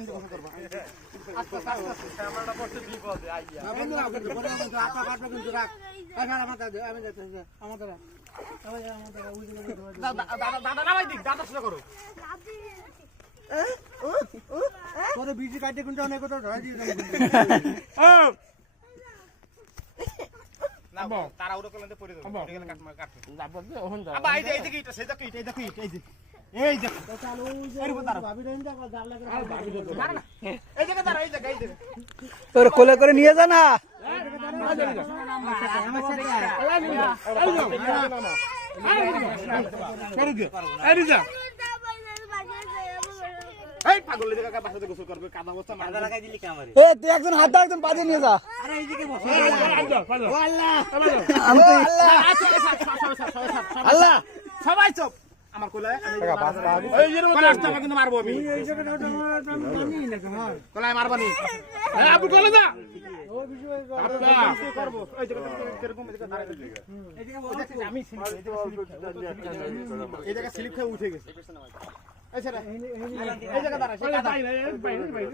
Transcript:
পানি গোসল করব আস্তে আস্তে ক্যামেরাটা পড়তে বিপদে আইয়া বন্ধু আপা কাটবে কিন্তু রাখ আমার মাথা দে আমি যাচ্ছি আমাদের দাদা নামাই দিক দাদা শুরু করো তোরে বিজি কাটতে কিন্তু অনেক কথা ধরা দিয়ে ও না তারা ওরে কলতে পড়ে দেব পড়ে গেলে কাট মার কাট যাব দে ওহন যা আবা এই যে এইটা সেটা কি এই দেখো এই যে চলো ওই যে ভাবি রেন যা জাল লাগে না এই জায়গা দাঁড়া এই জায়গা তোর কোলে করে নিয়ে যা না এই পাগল লেগে কাকা বাসাতে গোসল করবে কাদা বস্তা মাথা লাগাই দিলি ক্যামেরা এ তুই একজন হাত দাও একজন পাশে নিয়ে যা আরে এইদিকে বসো ও আল্লাহ আল্লাহ সবাই চুপ আমার কোলে এই যে কোলে আসতে আমাকে কিন্তু মারবো আমি এই জায়গাটা জানি না তোমার কোলায় মারবানি এই আপু কোলে যা ও বিষয় করব এই জায়গাটা এরকম এই জায়গা দাঁড়াই এই জায়গা বলতে আমি এই জায়গা স্লিপ খেয়ে উঠে গেছে এই জায়গা দাঁড়া